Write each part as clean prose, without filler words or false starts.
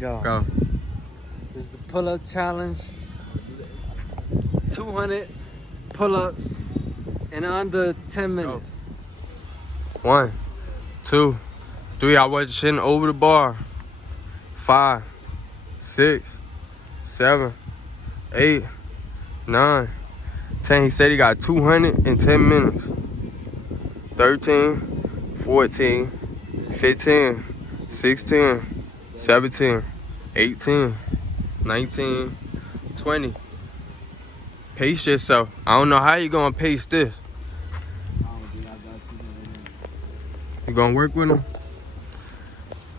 go. Go. This is the pull-up challenge. 200 pull-ups in under 10 minutes. 1, 2, 3. I wasn't shitting over the bar. 5, 6, 7, 8, 9, 10. He said he got 200 in 10 minutes. 13, 14, 15, 16, 17, 18, 19, 20. Pace yourself. I don't know how you gonna pace this. You gonna work with him?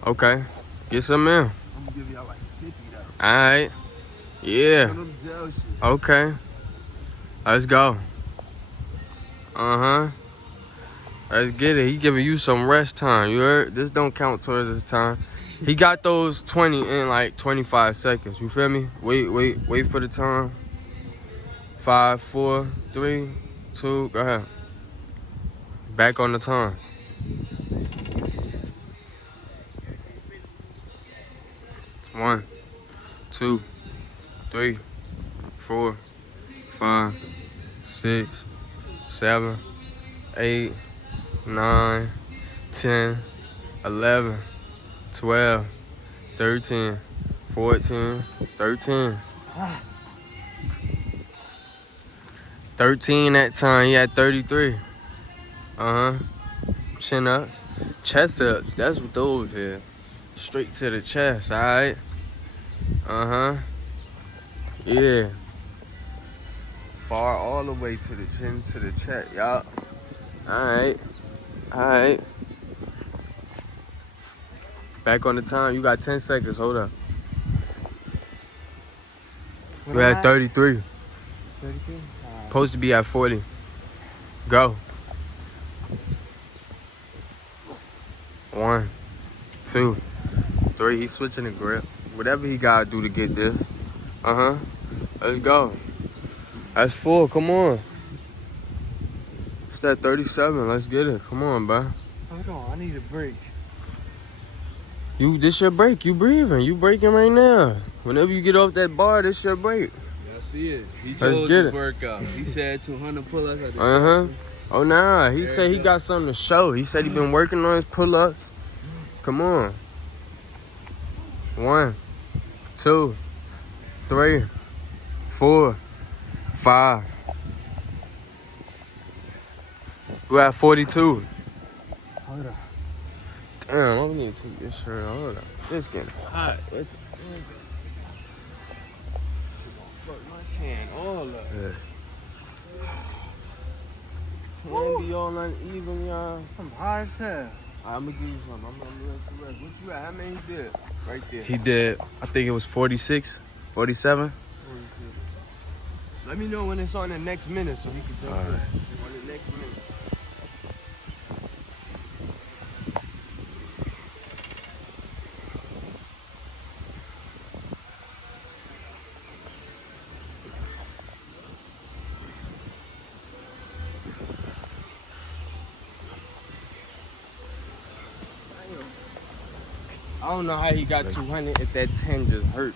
Okay. Get some in. I'm gonna give y'all like 50 though. Alright. Yeah. Okay. Let's go. Let's get it. He giving you some rest time. You heard? This don't count towards his time. He got those 20 in like 25 seconds. You feel me? Wait for the time. 5, 4, 3, 2. Go ahead. Back on the time. One, 2, 3, 4, 5, 6, 7, 8, 9, 10, 11, 12, 13, 14, 13. 13 that time. He had 33. Chin ups. Chest ups. That's what those is. Straight to the chest, alright? Yeah. Bar all the way to the chin, to the chest, y'all. Alright. Back on the time. You got 10 seconds. Hold up. We're at 33. 33? Supposed to be at 40. Go. 1, 2, 3. He's switching the grip. Whatever he gotta do to get this. Let's go. That's 4. Come on. It's that 37. Let's get it. Come on, bro. Hold on, I need a break. This your break. You breathing. You breaking right now. Whenever you get off that bar, this your break. I see it. He Let's chose get his it. workout. He said 200 pull-ups. Oh, nah. He said he got something to show. He said he been working on his pull-ups. Come on. 1, 2, 3, 4, 5. We're at 42. Hold on. Damn, I need to take this shirt off. Hold up. It's getting hot. What the Fuck my tan all up. Tan be all uneven, y'all. I'm high as hell. I'm gonna give you some. I'm gonna let you rest. What you at? How many he did? Right there. He did, I think it was 46, 47. 42. Let me know when it's on the next minute so he can jump in. Alright. On the next minute. I don't know how he got 200 if that 10 just hurt.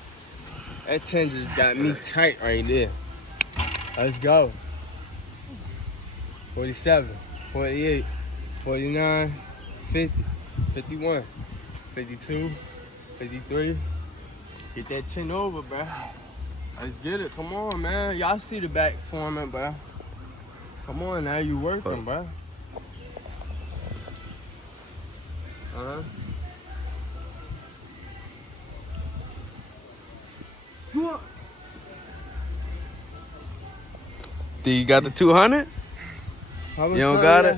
That 10 just got me tight right there. Let's go. 47, 48, 49, 50, 51, 52, 53. Get that chin over, bruh. Let's get it. Come on, man. Y'all see the back forming, bruh. Come on, now you working, bruh. Do you got the 200? You don't got it?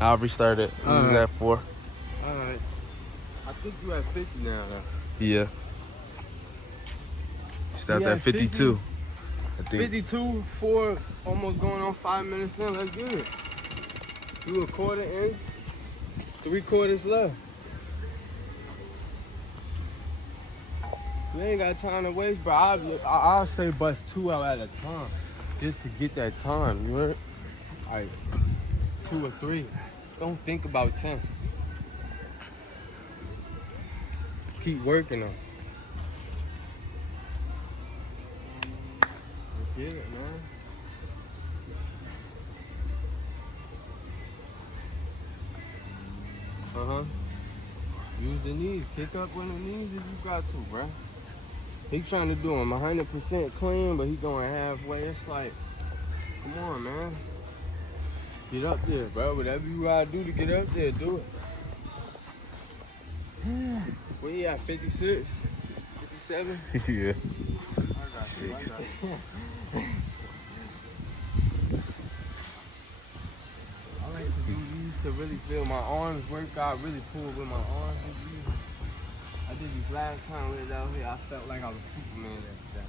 I'll restart it. He was at 4. Alright. I think you at 50 now, though. Yeah. Stopped Yeah, at 52. I think. 52, 4, almost going on 5 minutes in. Let's get it. You a quarter in, 3/4 left. You ain't got time to waste, bro. I'll say bust 2 out at a time just to get that time. You heard? All right, 2 or 3. Don't think about 10. Keep working on. get it, man. Use the knees. Kick up on the knees if you got to, bruh. He trying to do him 100% clean, but he going halfway. It's like, come on, man. Get up there, bro. Whatever you gotta do to get up there, do it. Where you at, 56? 57? Yeah. I like to do these to really feel my arms work out, really pull with my arms. I did these last time we was out here. I felt like I was Superman at that.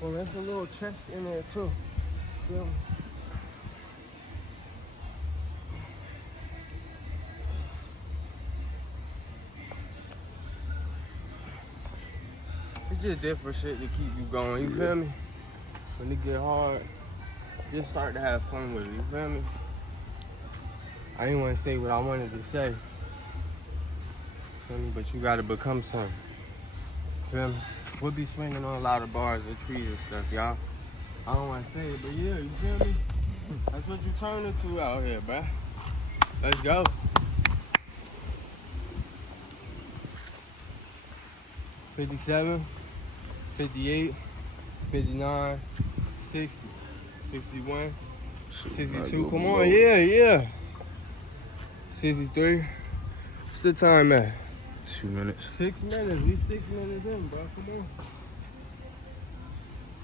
Well, there's a little chest in there too. Feel me? It's just different shit to keep you going, you feel me? When it get hard, just start to have fun with it, you feel me? I didn't want to say what I wanted to say, feel me? But you gotta become something, feel me? We'll be swinging on a lot of bars and trees and stuff, y'all. I don't want to say it, but yeah, you feel me? That's what you turn into out here, bruh. Let's go. $57, $58, $59, $60, $61, $62. Come on, yeah. $63. What's the time at? 2 minutes. 6 minutes. We 6 minutes in, bro. Come on.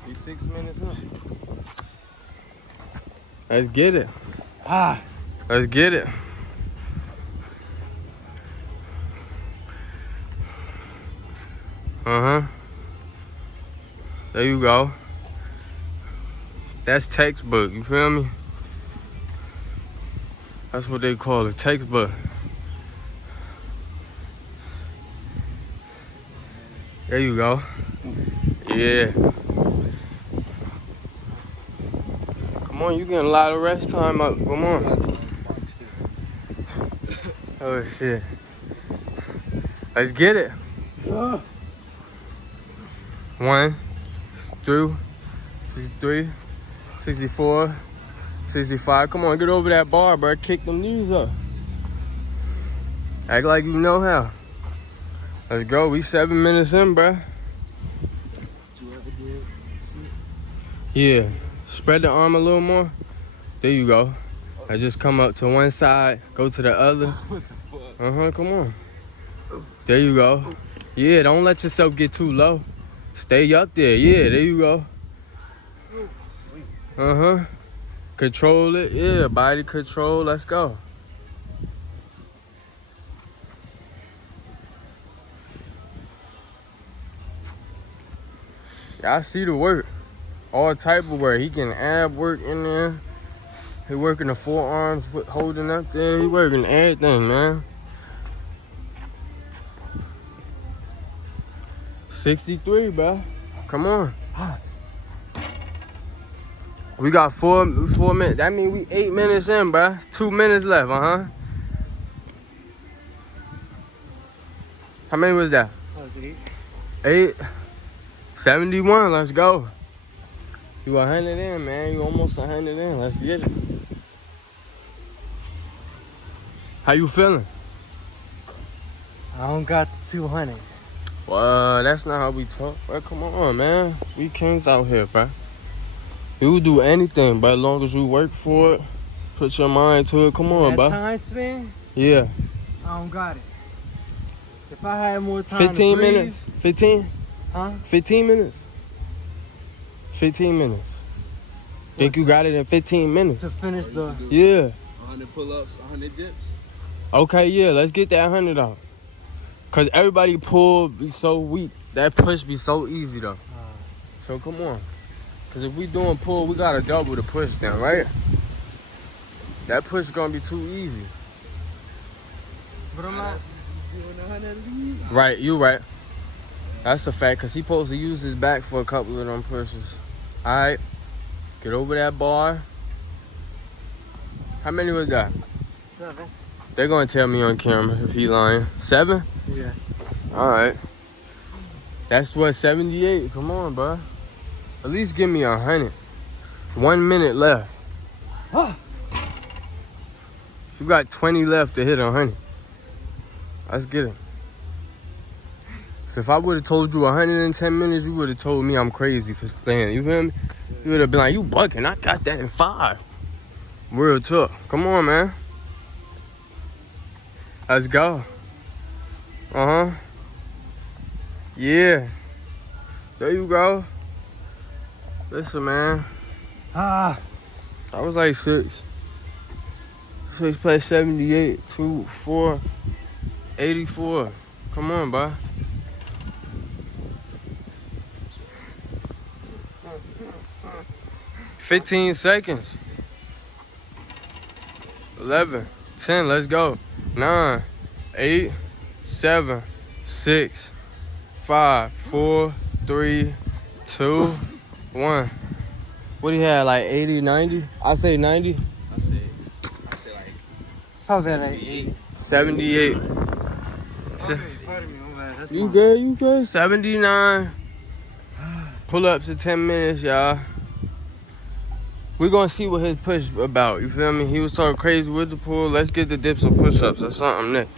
We 6 minutes in. Let's get it. Let's get it. There you go. That's textbook, you feel me? That's what they call it, textbook. There you go. Yeah. Come on, you getting a lot of rest time up. Come on. Oh shit. Let's get it. 1, 2, 63, 64, 65. Come on, get over that bar, bro. Kick them knees up. Act like you know how. Let's go. We 7 minutes in, bro. Yeah. Spread the arm a little more. There you go. I just come up to one side, go to the other. Come on. There you go. Yeah, don't let yourself get too low. Stay up there. Yeah, there you go. Control it. Yeah, body control. Let's go. I see the work. All type of work. He getting ab work in there. He working the forearms, holding up there. He working everything, man. 63, bro. Come on. We got 4 minutes. That means we 8 minutes in, bro. 2 minutes left, How many was that? That was 8. 8. 71. Let's go. You 100 in, man. You almost 100 in. Let's get it. How you feeling? I don't got the 200. Well, that's not how we talk, bro. Come on, man. We kings out here, bro. You will do anything, but as long as you work for it, put your mind to it. Come on, that bro. Time span? Yeah. I don't got it. If I had more time 15 to breathe, minutes. 15? Huh? 15 minutes. 15 minutes. Think you got it in 15 minutes? To finish the... Yeah. 100 pull-ups, 100 dips. Okay, yeah. Let's get that 100 out. Cause everybody pull be so weak. That push be so easy though. So come on. Cause if we doing pull, we gotta double the push down, right? That push gonna be too easy. But I'm not... Right, you right. That's a fact, cause he supposed to use his back for a couple of them pushes. Alright. Get over that bar. How many was that? 7. They're gonna tell me on camera if he lying. 7? Yeah. Alright. That's what, 78? Come on, bro. At least give me 100. 1 minute left. You got 20 left to hit 100. Let's get it. So if I would have told you 110 minutes, you would have told me I'm crazy for staying. You feel me? You would have been like, you bugging. I got that in 5. Real talk. Come on, man. Let's go. Uh-huh. Yeah. There you go. Listen, man. I was like 6. 6 plus 78, 2, 4, 84. Come on, bro. $15 seconds. 11, 10, let's go. 9, 8, 7, 6, 5, 4, 3, 2, 1. What do you have, like 80, 90? I say 90. I say like Probably like 8. 78. You good, you good. 79. Pull-ups in 10 minutes, y'all. We're gonna see what his push about, you feel me? He was talking crazy with the pull. Let's get the dips and push-ups or something next.